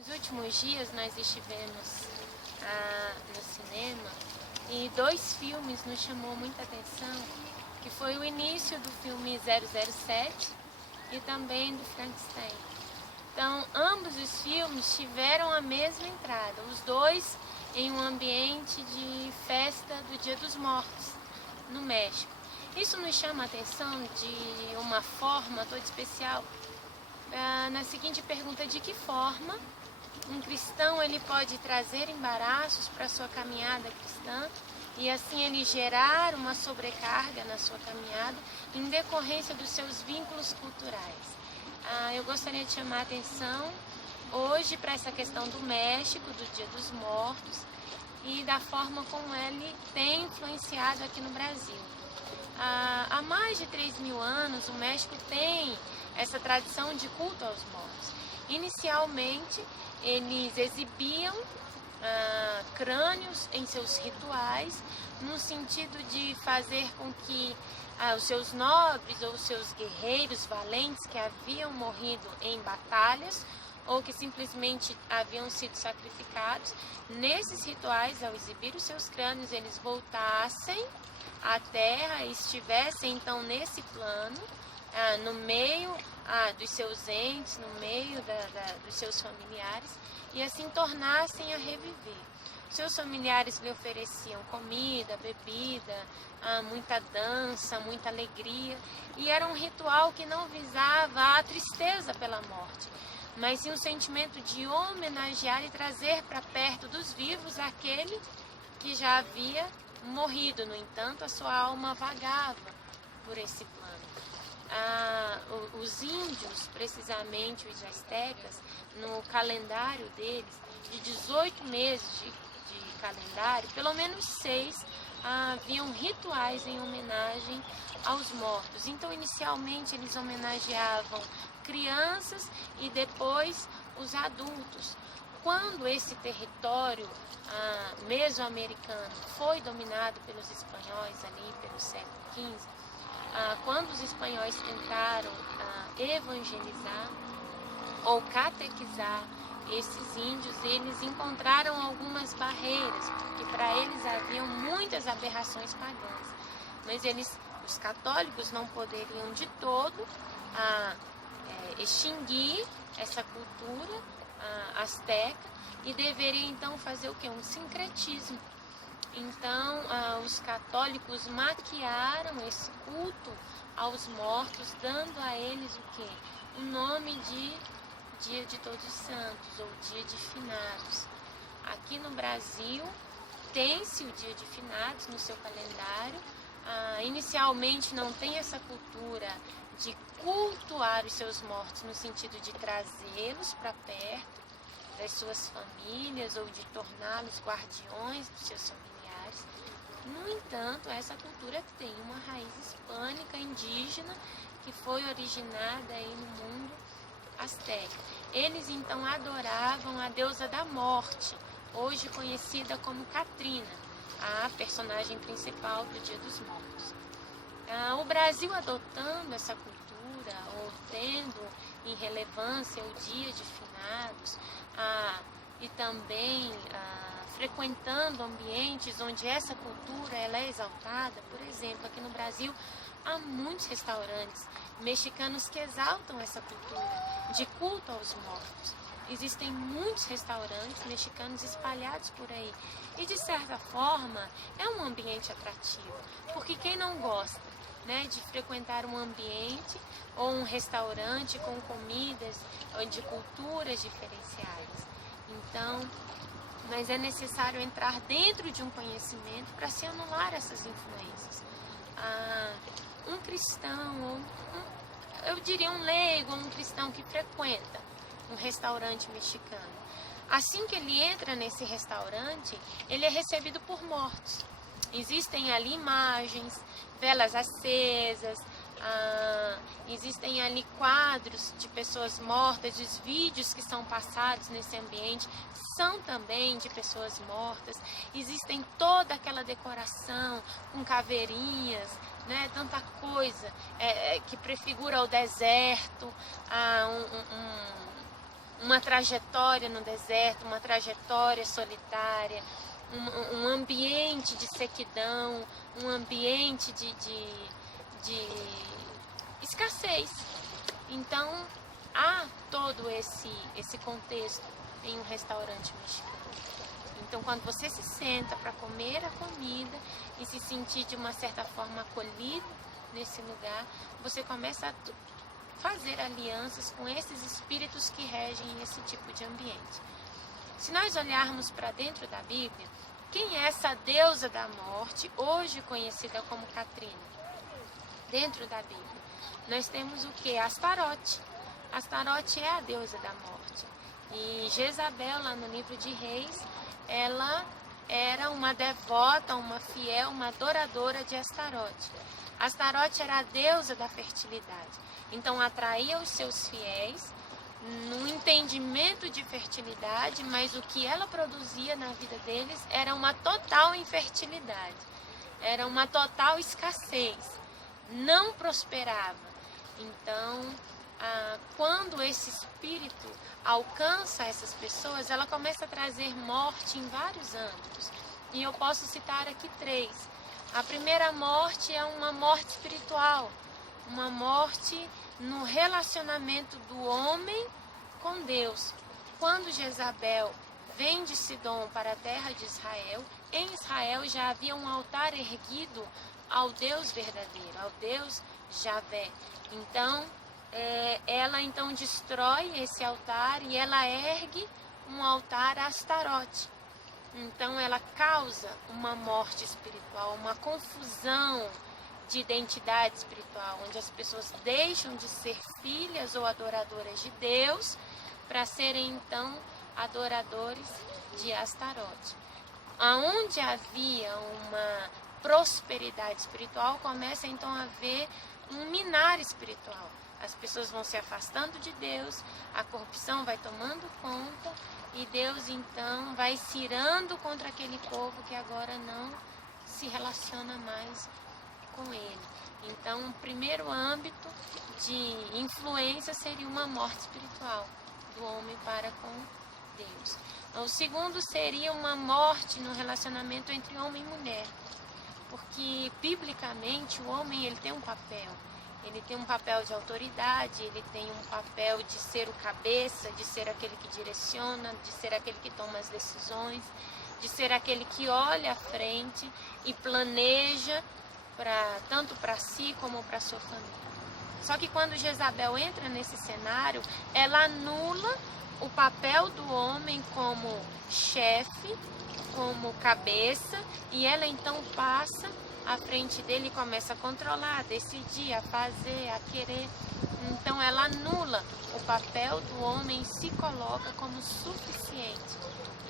Nos últimos dias nós estivemos no cinema e dois filmes nos chamou muita atenção, que foi o início do filme 007 e também do Frankenstein. Então, ambos os filmes tiveram a mesma entrada, os dois em um ambiente de festa do Dia dos Mortos, no México. Isso nos chama a atenção de uma forma toda especial, na seguinte pergunta: de que forma um cristão ele pode trazer embaraços para a sua caminhada cristã e assim ele gerar uma sobrecarga na sua caminhada em decorrência dos seus vínculos culturais. Eu gostaria de chamar a atenção hoje para essa questão do México, do Dia dos Mortos e da forma como ele tem influenciado aqui no Brasil. Há mais de 3.000 anos o México tem essa tradição de culto aos mortos. Inicialmente eles exibiam crânios em seus rituais, no sentido de fazer com que os seus nobres ou os seus guerreiros valentes que haviam morrido em batalhas ou que simplesmente haviam sido sacrificados, nesses rituais, ao exibir os seus crânios, eles voltassem à terra e estivessem então nesse plano, no meio dos seus entes, no meio dos seus familiares, e assim tornassem a reviver. Seus familiares lhe ofereciam comida, bebida, muita dança, muita alegria, e era um ritual que não visava a tristeza pela morte, mas sim um sentimento de homenagear e trazer para perto dos vivos aquele que já havia morrido. No entanto, a sua alma vagava por esse plano. Os índios, precisamente os aztecas, no calendário deles, de 18 meses de calendário, pelo menos 6 haviam rituais em homenagem aos mortos. Então, inicialmente, eles homenageavam crianças e depois os adultos. Quando esse território mesoamericano foi dominado pelos espanhóis ali pelo século XV, quando os espanhóis tentaram evangelizar ou catequizar esses índios, eles encontraram algumas barreiras, porque para eles haviam muitas aberrações pagãs. Mas os católicos não poderiam de todo extinguir essa cultura asteca e deveriam então fazer o quê? Um sincretismo. Então, os católicos maquiaram esse culto aos mortos, dando a eles o quê? O nome de Dia de Todos os Santos, ou Dia de Finados. Aqui no Brasil, tem-se o Dia de Finados no seu calendário. Inicialmente não tem essa cultura de cultuar os seus mortos, no sentido de trazê-los para perto das suas famílias ou de torná-los guardiões dos seus familiares. No entanto, essa cultura tem uma raiz hispânica, indígena, que foi originada aí no mundo asteca. Eles então adoravam a deusa da morte, hoje conhecida como Catrina, a personagem principal do Dia dos Mortos. O Brasil, adotando essa cultura, ou tendo em relevância o Dia de Finados, e também frequentando ambientes onde essa cultura ela é exaltada. Por exemplo, aqui no Brasil há muitos restaurantes mexicanos que exaltam essa cultura de culto aos mortos. Existem muitos restaurantes mexicanos espalhados por aí e, de certa forma, é um ambiente atrativo, porque quem não gosta, né, de frequentar um ambiente ou um restaurante com comidas ou de culturas diferenciadas? Então, mas é necessário entrar dentro de um conhecimento para se anular essas influências. Um cristão, eu diria um leigo, um cristão que frequenta um restaurante mexicano, assim que ele entra nesse restaurante, ele é recebido por mortos. Existem ali imagens, velas acesas, existem ali quadros de pessoas mortas, os vídeos que são passados nesse ambiente são também de pessoas mortas. Existem toda aquela decoração com caveirinhas, né, tanta coisa que prefigura o deserto, uma trajetória no deserto, uma trajetória solitária, um ambiente de sequidão, um ambiente de escassez. Então, há todo esse contexto em um restaurante mexicano. Então, quando você se senta para comer a comida e se sentir de uma certa forma acolhido nesse lugar, você começa a fazer alianças com esses espíritos que regem esse tipo de ambiente. Se nós olharmos para dentro da Bíblia, quem é essa deusa da morte, hoje conhecida como Catrina? Dentro da Bíblia, nós temos o que? Astarote. Astarote é a deusa da morte. E Jezabel, lá no livro de Reis, ela era uma devota, uma fiel, uma adoradora de Astarote. Astarote era a deusa da fertilidade. Então atraía os seus fiéis no entendimento de fertilidade, mas o que ela produzia na vida deles era uma total infertilidade, era uma total escassez, não prosperava. Então, quando esse espírito alcança essas pessoas, ela começa a trazer morte em vários âmbitos. E eu posso citar aqui 3. A primeira morte é uma morte espiritual, uma morte no relacionamento do homem com Deus. Quando Jezabel vem de Sidom para a terra de Israel, em Israel já havia um altar erguido ao Deus verdadeiro, ao Deus Javé. Então, ela então destrói esse altar e ela ergue um altar a Astarote. Então ela causa uma morte espiritual, uma confusão de identidade espiritual, onde as pessoas deixam de ser filhas ou adoradoras de Deus para serem então adoradores de Astarote. Aonde havia uma prosperidade espiritual, começa então a haver um minar espiritual. As pessoas vão se afastando de Deus, a corrupção vai tomando conta e Deus então vai se irando contra aquele povo que agora não se relaciona mais com ele. Então, o primeiro âmbito de influência seria uma morte espiritual do homem para com Deus. O segundo seria uma morte no relacionamento entre homem e mulher, porque biblicamente o homem ele tem um papel. Ele tem um papel de autoridade, ele tem um papel de ser o cabeça, de ser aquele que direciona, de ser aquele que toma as decisões, de ser aquele que olha à frente e planeja tanto para si como para sua família. Só que quando Jezabel entra nesse cenário, ela anula o papel do homem como chefe, como cabeça, e ela então passa à frente dele e começa a controlar, a decidir, a fazer, a querer. Então ela anula o papel do homem e se coloca como suficiente.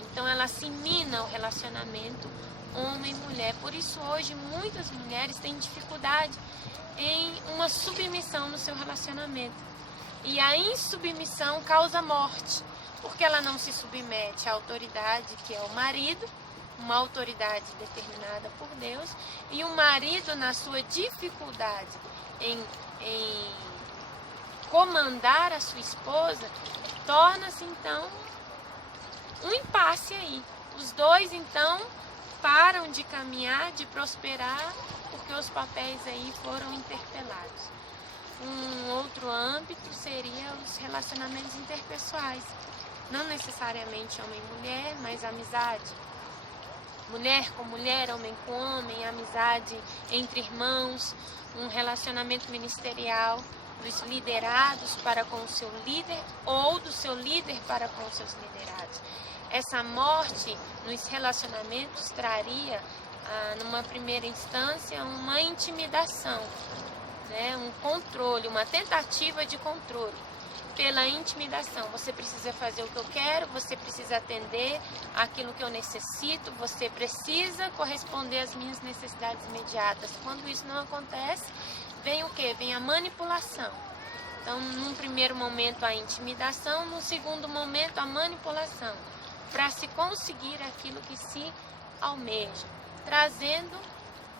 Então ela mina o relacionamento homem-mulher. Por isso hoje muitas mulheres têm dificuldade em uma submissão no seu relacionamento. E a insubmissão causa morte, porque ela não se submete à autoridade que é o marido, uma autoridade determinada por Deus, e o marido, na sua dificuldade em comandar a sua esposa, torna-se então um impasse aí. Os dois então param de caminhar, de prosperar, porque os papéis aí foram interpelados. Um outro âmbito seria os relacionamentos interpessoais, não necessariamente homem e mulher, mas amizade. Mulher com mulher, homem com homem, amizade entre irmãos, um relacionamento ministerial dos liderados para com o seu líder ou do seu líder para com os seus liderados. Essa morte nos relacionamentos traria, numa primeira instância, uma intimidação, né? Um controle, uma tentativa de controle. Pela intimidação, você precisa fazer o que eu quero, você precisa atender aquilo que eu necessito, você precisa corresponder às minhas necessidades imediatas. Quando isso não acontece, vem o quê? Vem a manipulação. Então, num primeiro momento a intimidação, num segundo momento a manipulação, para se conseguir aquilo que se almeja, trazendo,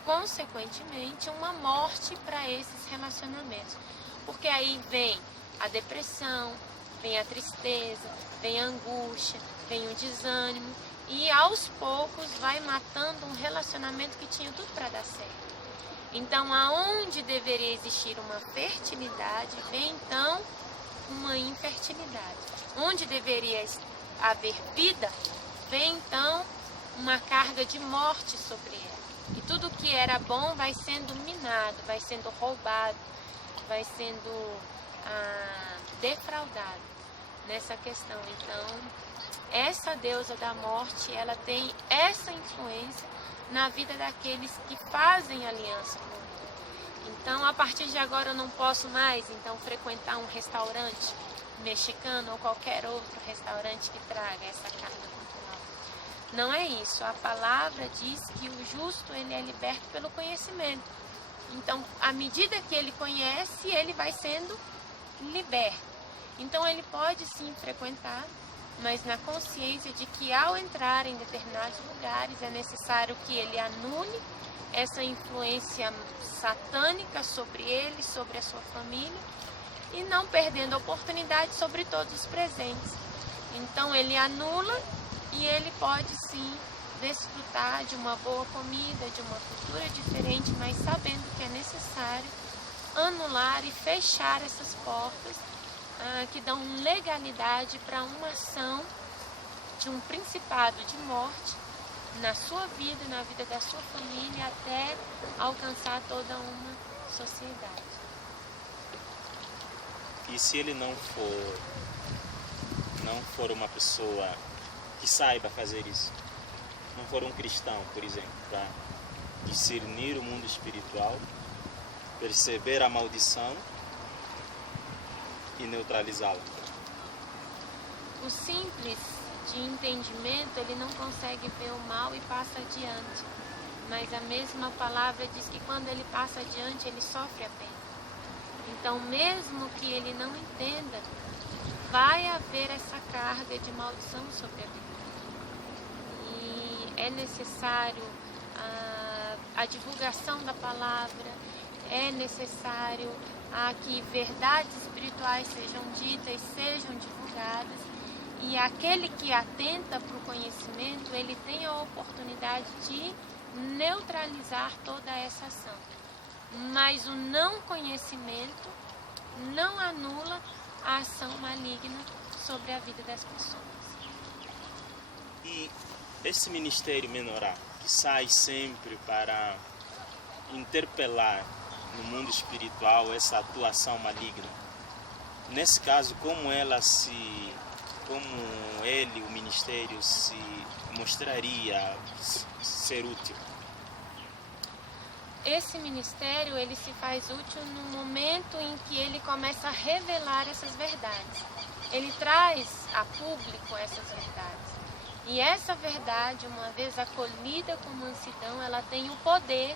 consequentemente, uma morte para esses relacionamentos. Porque aí vem a depressão, vem a tristeza, vem a angústia, vem o desânimo e aos poucos vai matando um relacionamento que tinha tudo para dar certo. Então, aonde deveria existir uma fertilidade, vem então uma infertilidade. Onde deveria haver vida, vem então uma carga de morte sobre ela. E tudo que era bom vai sendo minado, vai sendo roubado, vai sendo defraudado nessa questão. Então, essa deusa da morte, ela tem essa influência na vida daqueles que fazem aliança com ela. Então, a partir de agora eu não posso mais então frequentar um restaurante mexicano ou qualquer outro restaurante que traga essa carga cultural. Não é isso. A palavra diz que o justo ele é liberto pelo conhecimento. Então, à medida que ele conhece, ele vai sendo liberto. Então, ele pode sim frequentar, mas na consciência de que ao entrar em determinados lugares é necessário que ele anule essa influência satânica sobre ele, sobre a sua família, e não perdendo a oportunidade sobre todos os presentes. Então ele anula e ele pode sim desfrutar de uma boa comida, de uma cultura diferente, mas sabendo que é necessário anular e fechar essas portas que dão legalidade para uma ação de um principado de morte na sua vida, na vida da sua família, até alcançar toda uma sociedade. E se ele não for uma pessoa que saiba fazer isso, não for um cristão, por exemplo, para discernir o mundo espiritual, perceber a maldição e neutralizá-la? O simples de entendimento, ele não consegue ver o mal e passa adiante. Mas a mesma palavra diz que quando ele passa adiante, ele sofre a pena. Então, mesmo que ele não entenda, vai haver essa carga de maldição sobre a vida. E é necessário a divulgação da palavra, é necessário que verdades espirituais sejam ditas, sejam divulgadas. E aquele que atenta para o conhecimento, ele tem a oportunidade de neutralizar toda essa ação. Mas o não conhecimento não anula a ação maligna sobre a vida das pessoas. E esse ministério menorá, que sai sempre para interpelar no mundo espiritual essa atuação maligna, nesse caso, como ele, o ministério, se mostraria ser útil? Esse ministério, ele se faz útil no momento em que ele começa a revelar essas verdades. Ele traz a público essas verdades. E essa verdade, uma vez acolhida com mansidão, ela tem o poder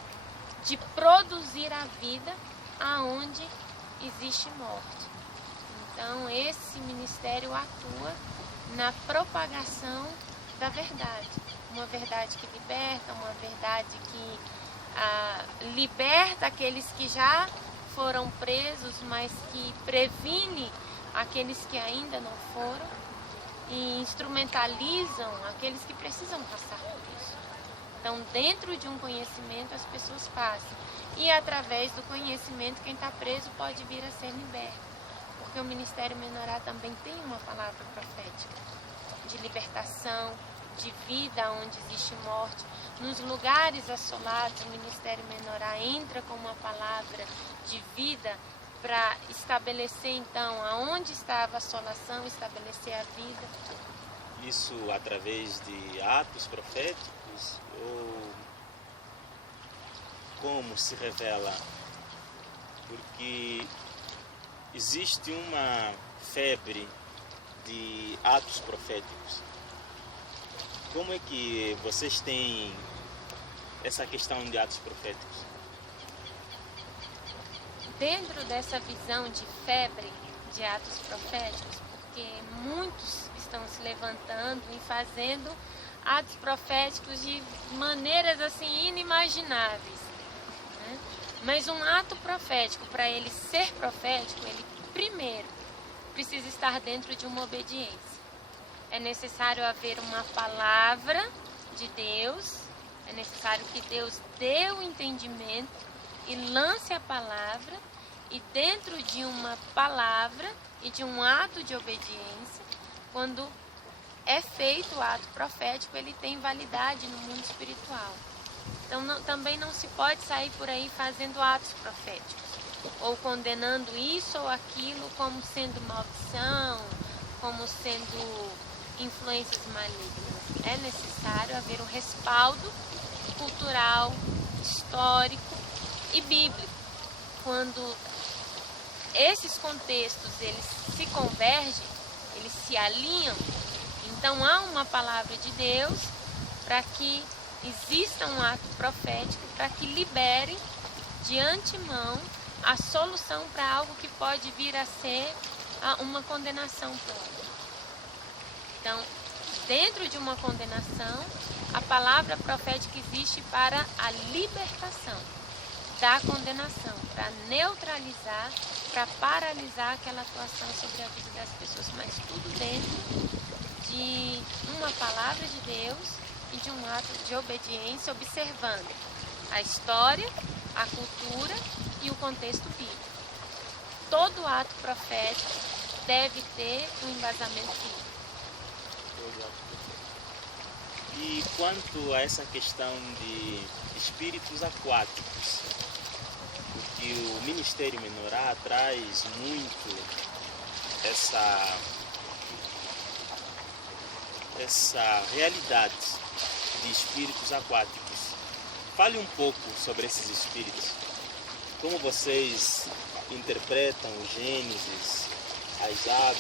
de produzir a vida aonde existe morte. Então, esse ministério atua na propagação da verdade. Uma verdade que liberta, uma verdade que liberta aqueles que já foram presos, mas que previne aqueles que ainda não foram e instrumentalizam aqueles que precisam passar por isso. Então, dentro de um conhecimento, as pessoas passam. E através do conhecimento, quem está preso pode vir a ser liberto. Porque o Ministério Menorá também tem uma palavra profética de libertação, de vida onde existe morte. Nos lugares assolados, o Ministério Menorá entra com uma palavra de vida para estabelecer, então, aonde estava a assolação, estabelecer a vida. Isso através de atos proféticos? Ou como se revela? Porque existe uma febre de atos proféticos. Como é que vocês têm essa questão de atos proféticos? Dentro dessa visão de febre de atos proféticos, porque muitos estão se levantando e fazendo atos proféticos de maneiras assim inimagináveis, né? Mas um ato profético, para ele ser profético, ele primeiro precisa estar dentro de uma obediência. É necessário haver uma palavra de Deus, é necessário que Deus dê o entendimento e lance a palavra, e dentro de uma palavra e de um ato de obediência, quando é feito o ato profético, ele tem validade no mundo espiritual. Então também não se pode sair por aí fazendo atos proféticos, ou condenando isso ou aquilo como sendo maldição, como sendo influências malignas. É necessário haver um respaldo cultural, histórico e bíblico. Quando esses contextos eles se convergem, eles se alinham, então há uma palavra de Deus para que exista um ato profético, para que liberem de antemão a solução para algo que pode vir a ser uma condenação para o outro. Então, dentro de uma condenação, a palavra profética existe para a libertação da condenação, para neutralizar, para paralisar aquela atuação sobre a vida das pessoas, mas tudo dentro de uma palavra de Deus e de um ato de obediência, observando a história, a cultura e o contexto bíblico. Todo ato profético deve ter um embasamento bíblico. E quanto a essa questão de espíritos aquáticos, porque o Ministério Menorá traz muito essa realidade de espíritos aquáticos. Fale um pouco sobre esses espíritos. Como vocês interpretam o Gênesis, as águas,